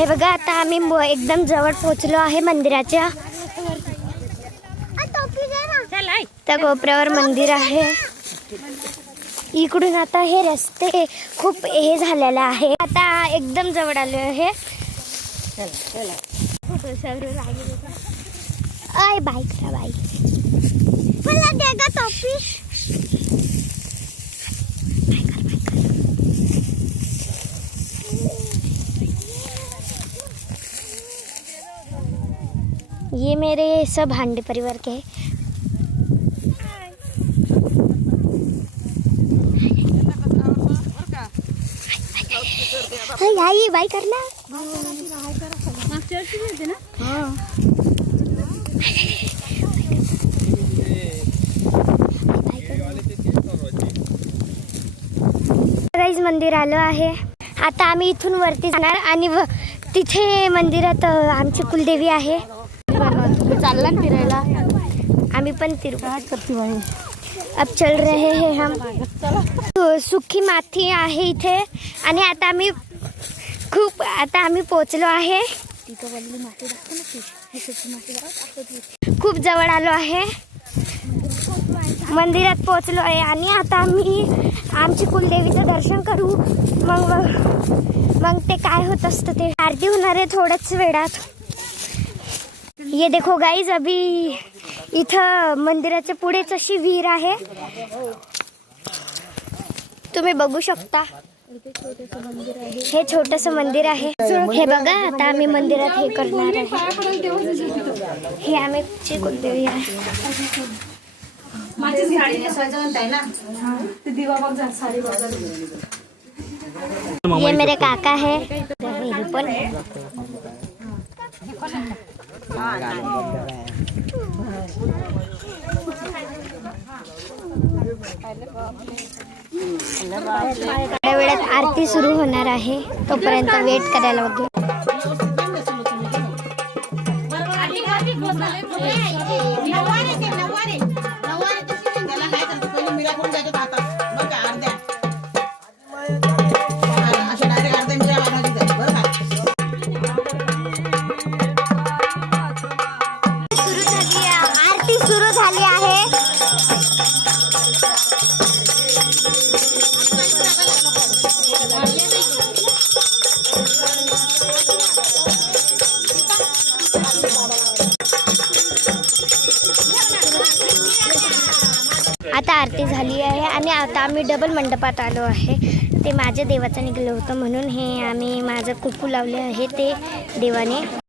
हे बघा आता आम्ही एकदम जवळ पोहोचलो आहे मंदिराच्या. त्या कोपऱ्यावर मंदिर आहे. इकडून आता हे रस्ते खूप हे झालेले आहे. आता एकदम जवळ आलो आहे. आय बाय करा बाय. मला दे गा टोपी. ये मेरे सब हांडे परिवार के हैं. आई बाई करना. मंदिर आलो आहे. आता आम्ही इथून वरती जाणार आणि तिथे मंदिरात आमची कुलदेवी आहे. चालला ना फिरायला. आम्ही पण अब चल रहे हैं हम. सुखी माती आहे इथे आणि आता आम्ही पोचलो आहे. खूप जवळ आलो आहे. मंदिरात पोचलो आहे आणि आता आम्ही आमची कुलदेवीचं दर्शन करू. मग ते काय होत असतं ते आरती होणार आहे थोड्याच वेळात. ये देखो गाइज, अभी इथं मंदिराच्या पुढेच अशी विहीर आहे. तुम्ही बघू शकता. हे छोटंसं मंदिर आहे. हे बघा आता आम्ही मंदिरात हे करणार आहे. हे आमची कुलदेवी आहे. ये मेरे काका है. थोड्या वेळात आरती सुरू होणार आहे. तोपर्यंत वेट करायला वगैरे. आरती सुरू झाली आहे. आता आरती झाली आहे आणि आता आम्ही डबल मंडपात आलो आहे. ते माझ्या देवाचं निघलं होतं म्हणून हे आम्ही माझं कुकू लावले आहे ते देवाने.